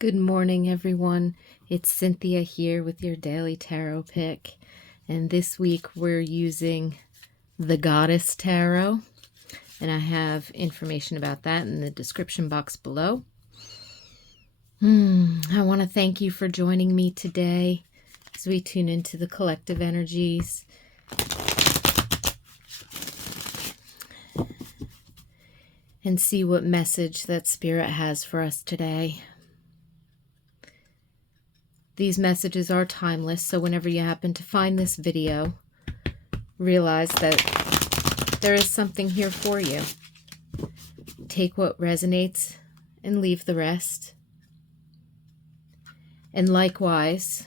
Good morning, everyone. It's Cynthia here with your daily tarot pick. And this week we're using the Goddess Tarot. And I have information about that in the description box below. I want to thank you for joining me today as we tune into the collective energies. And see what message that Spirit has for us today. These messages are timeless, so whenever you happen to find this video, realize that there is something here for you. Take what resonates and leave the rest. And likewise,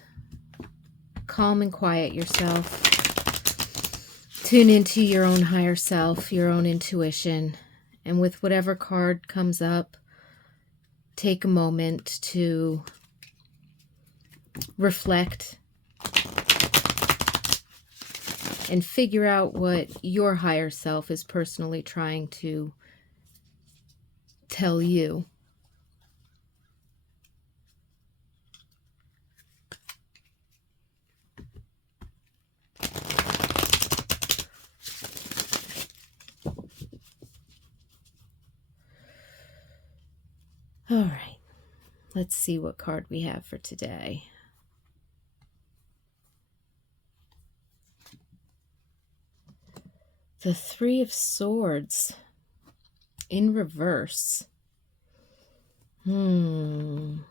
calm and quiet yourself. Tune into your own higher self, your own intuition, and with whatever card comes up, take a moment to reflect and figure out what your higher self is personally trying to tell you. All right, let's see what card we have for today. The Three of Swords in reverse. The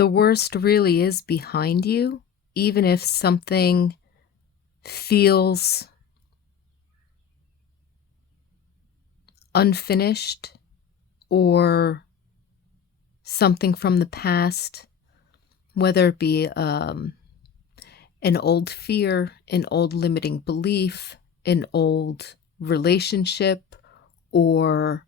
worst really is behind you, even if something feels unfinished or something from the past, whether it be an old fear, an old limiting belief, an old relationship, or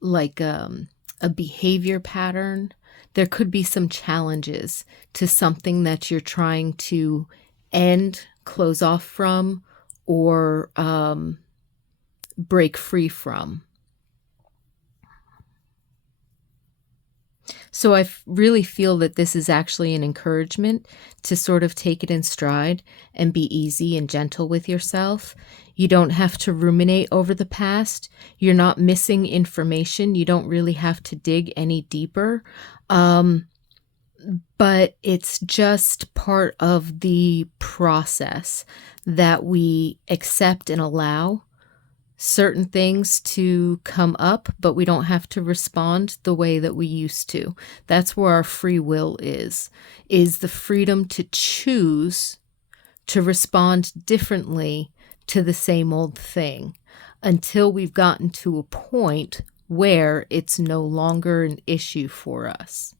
like a behavior pattern. There could be some challenges to something that you're trying to end, close off from, or break free from. So I really feel that this is actually an encouragement to sort of take it in stride and be easy and gentle with yourself. You don't have to ruminate over the past. You're not missing information. You don't really have to dig any deeper. But it's just part of the process that we accept and allow certain things to come up, but we don't have to respond the way that we used to. That's where our free will is the freedom to choose to respond differently to the same old thing until we've gotten to a point where it's no longer an issue for us.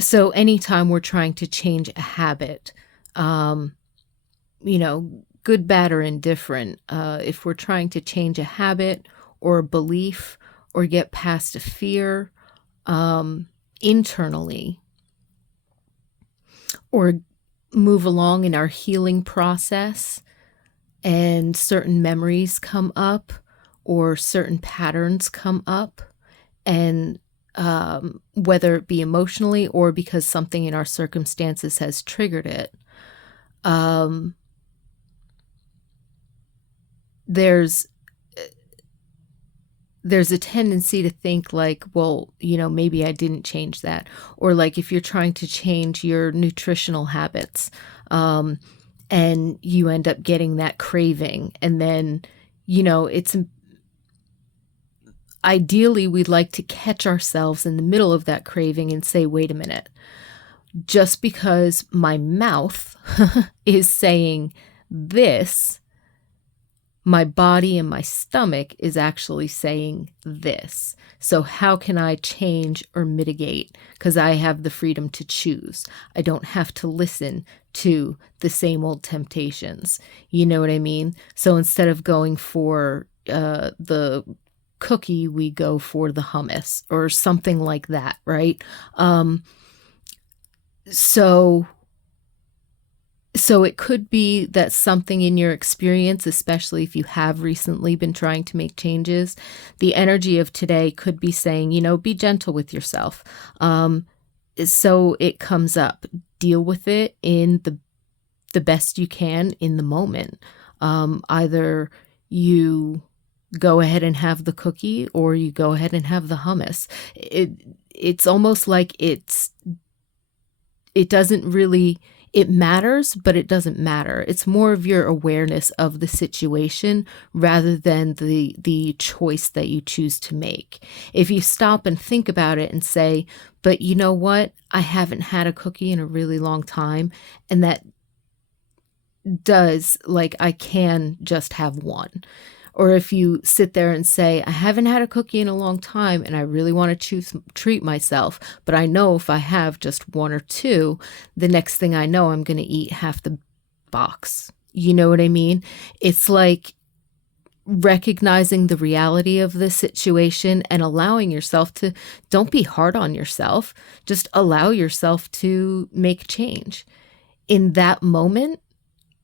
So anytime we're trying to change a habit, good, bad, or indifferent, if we're trying to change a habit or a belief or get past a fear internally, or move along in our healing process and certain memories come up or certain patterns come up, and whether it be emotionally or because something in our circumstances has triggered it, there's a tendency to think like, well, maybe I didn't change that. Or like if you're trying to change your nutritional habits, and you end up getting that craving, and then, it's ideally we'd like to catch ourselves in the middle of that craving and say, wait a minute, just because my mouth is saying this, my body and my stomach is actually saying this. So how can I change or mitigate? Because I have the freedom to choose. I don't have to listen to the same old temptations. You know what I mean? So instead of going for the cookie, we go for the hummus or something like that, right? So So it could be that something in your experience, especially if you have recently been trying to make changes, the energy of today could be saying, be gentle with yourself. So it comes up, deal with it in the best you can in the moment. Either you go ahead and have the cookie or you go ahead and have the hummus. It's almost like it doesn't really, it matters, but it doesn't matter. It's more of your awareness of the situation rather than the choice that you choose to make. If you stop and think about it and say, but you know what? I haven't had a cookie in a really long time, and that does, like, I can just have one. Or if you sit there and say, I haven't had a cookie in a long time and I really want to treat myself, but I know if I have just one or two, the next thing I know, I'm going to eat half the box. You know what I mean? It's like recognizing the reality of the situation and allowing yourself to, don't be hard on yourself, just allow yourself to make change. In that moment,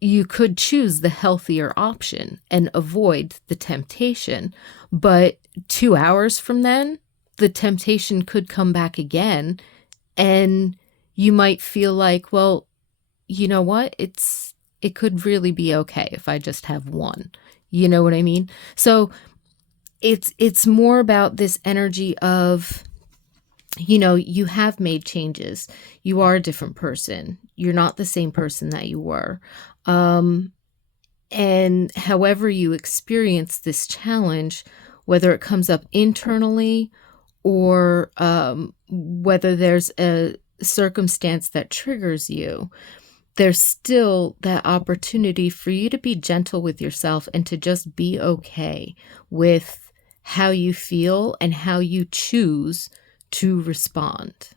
you could choose the healthier option and avoid the temptation. But 2 hours from then, the temptation could come back again. And you might feel like, well, you know what? It could really be okay if I just have one. You know what I mean? So it's more about this energy of, you have made changes. You are a different person. You're not the same person that you were. And however you experience this challenge, whether it comes up internally or whether there's a circumstance that triggers you, there's still that opportunity for you to be gentle with yourself and to just be okay with how you feel and how you choose to respond.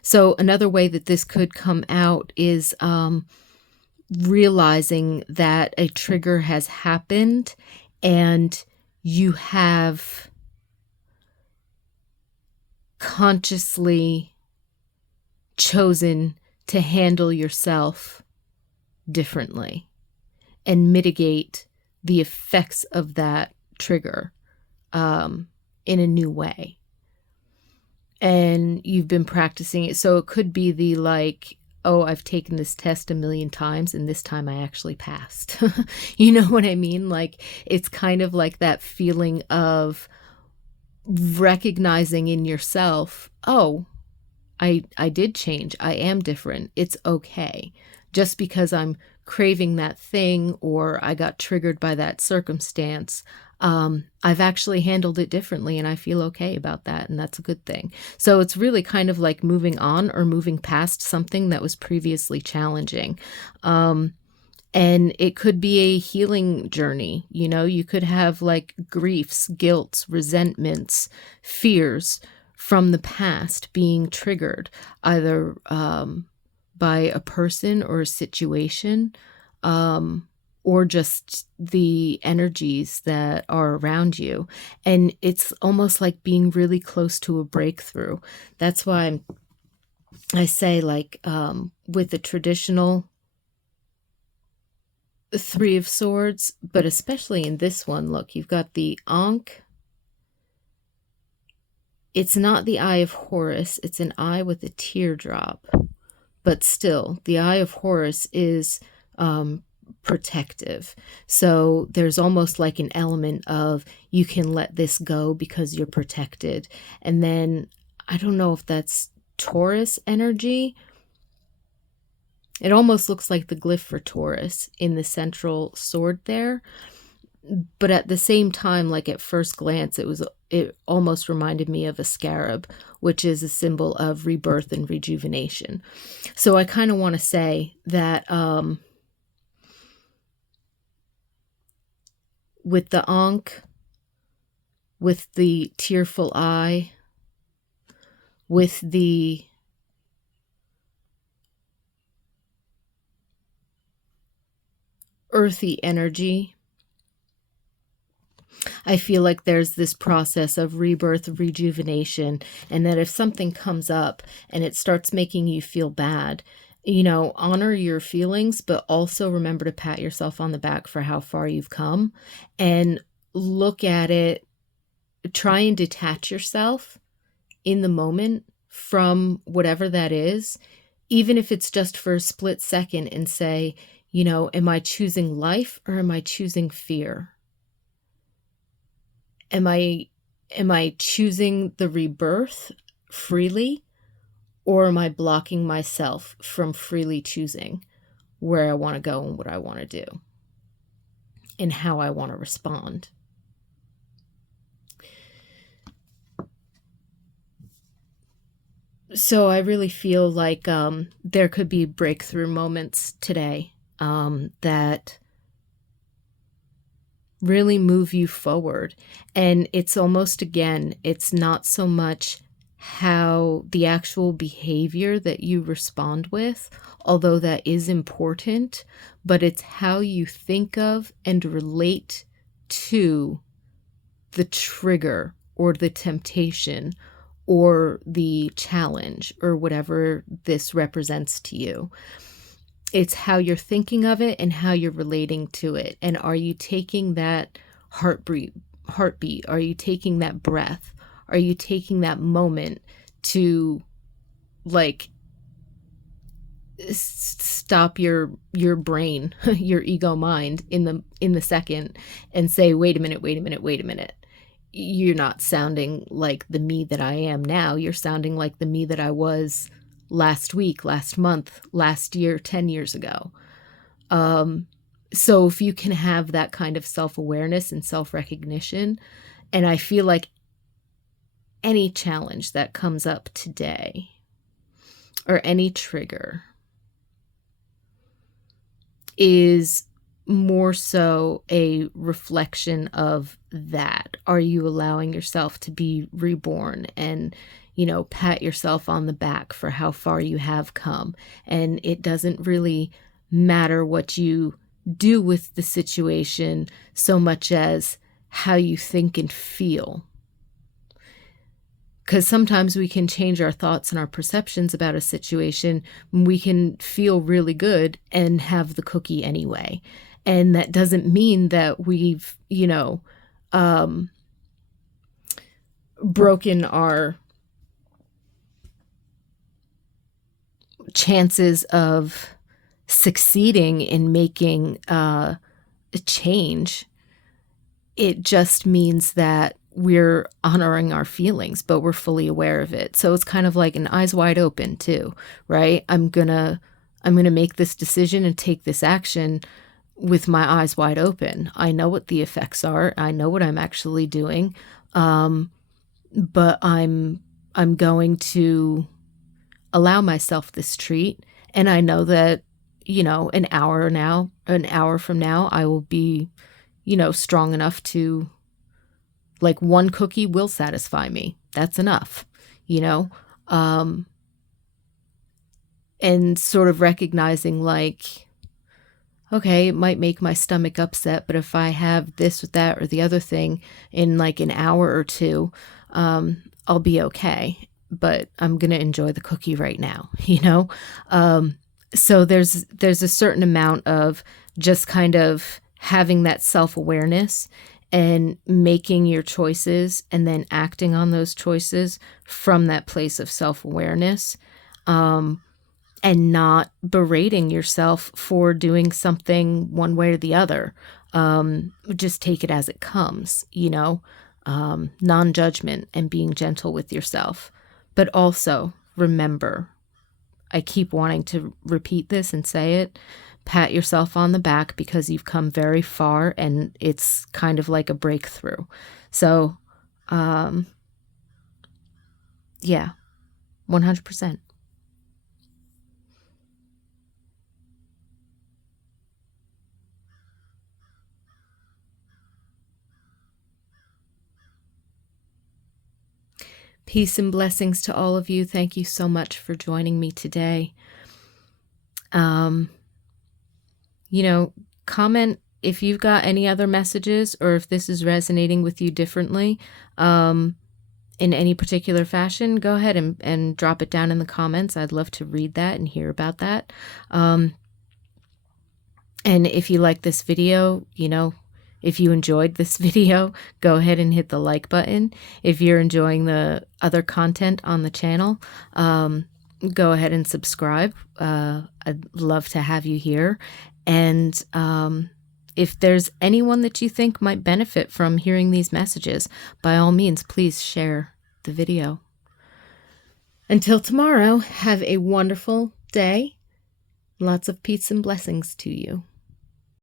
So another way that this could come out is realizing that a trigger has happened and you have consciously chosen to handle yourself differently and mitigate the effects of that trigger in a new way. And you've been practicing it. So it could be the like, oh, I've taken this test 1,000,000 times and this time I actually passed. You know what I mean? Like, it's kind of like that feeling of recognizing in yourself, oh, I did change. I am different. It's okay. Just because I'm craving that thing or I got triggered by that circumstance, I've actually handled it differently and I feel okay about that. And that's a good thing. So it's really kind of like moving on or moving past something that was previously challenging. And it could be a healing journey. You could have like griefs, guilts, resentments, fears from the past being triggered either by a person or a situation, or just the energies that are around you. And it's almost like being really close to a breakthrough. That's why I say, like, with the traditional Three of Swords, but especially in this one, look, you've got the Ankh. It's not the Eye of Horus, it's an eye with a teardrop. But still, the Eye of Horus is protective. So there's almost like an element of you can let this go because you're protected. And then I don't know if that's Taurus energy. It almost looks like the glyph for Taurus in the central sword there. But at the same time, like at first glance, it almost reminded me of a scarab, which is a symbol of rebirth and rejuvenation. So I kind of want to say that with the Ankh, with the tearful eye, with the earthy energy, I feel like there's this process of rebirth, rejuvenation, and that if something comes up and it starts making you feel bad, honor your feelings, but also remember to pat yourself on the back for how far you've come and look at it, try and detach yourself in the moment from whatever that is, even if it's just for a split second, and say, am I choosing life or am I choosing fear? Am I choosing the rebirth freely, or am I blocking myself from freely choosing where I want to go and what I want to do and how I want to respond? So I really feel like there could be breakthrough moments today that really move you forward. And it's almost, again, it's not so much how the actual behavior that you respond with, although that is important, but it's how you think of and relate to the trigger or the temptation or the challenge or whatever this represents to you. It's how you're thinking of it and how you're relating to it. And are you taking that heartbeat? Are you taking that breath? Are you taking that moment to like stop your brain, your ego mind in the second and say, wait a minute. You're not sounding like the me that I am now. You're sounding like the me that I was last week, last month, last year, 10 years ago. So if you can have that kind of self-awareness and self-recognition, and I feel like any challenge that comes up today or any trigger is more so a reflection of that. Are you allowing yourself to be reborn and, pat yourself on the back for how far you have come? And it doesn't really matter what you do with the situation so much as how you think and feel. Because sometimes we can change our thoughts and our perceptions about a situation. We can feel really good and have the cookie anyway. And that doesn't mean that we've, broken our chances of succeeding in making a change. It just means that we're honoring our feelings, but we're fully aware of it. So it's kind of like an eyes wide open too, right? I'm gonna make this decision and take this action with my eyes wide open. I know what the effects are. I know what I'm actually doing. But I'm going to allow myself this treat. And I know that, an hour from now, I will be, strong enough to, like, one cookie will satisfy me. That's enough, and sort of recognizing, like, okay, it might make my stomach upset, but if I have this or that or the other thing in like an hour or two, I'll be okay. But I'm going to enjoy the cookie right now, So there's a certain amount of just kind of having that self-awareness and making your choices and then acting on those choices from that place of self-awareness. And not berating yourself for doing something one way or the other. Just take it as it comes, non-judgment and being gentle with yourself. But also remember, I keep wanting to repeat this and say it, pat yourself on the back because you've come very far and it's kind of like a breakthrough. So, yeah, 100%. Peace and blessings to all of you. Thank you so much for joining me today. Comment if you've got any other messages or if this is resonating with you differently. in any particular fashion, go ahead and drop it down in the comments. I'd love to read that and hear about that. And if you like this video, if you enjoyed this video, go ahead and hit the like button. If you're enjoying the other content on the channel, go ahead and subscribe. I'd love to have you here. And if there's anyone that you think might benefit from hearing these messages, by all means, please share the video. Until tomorrow, have a wonderful day. Lots of peace and blessings to you.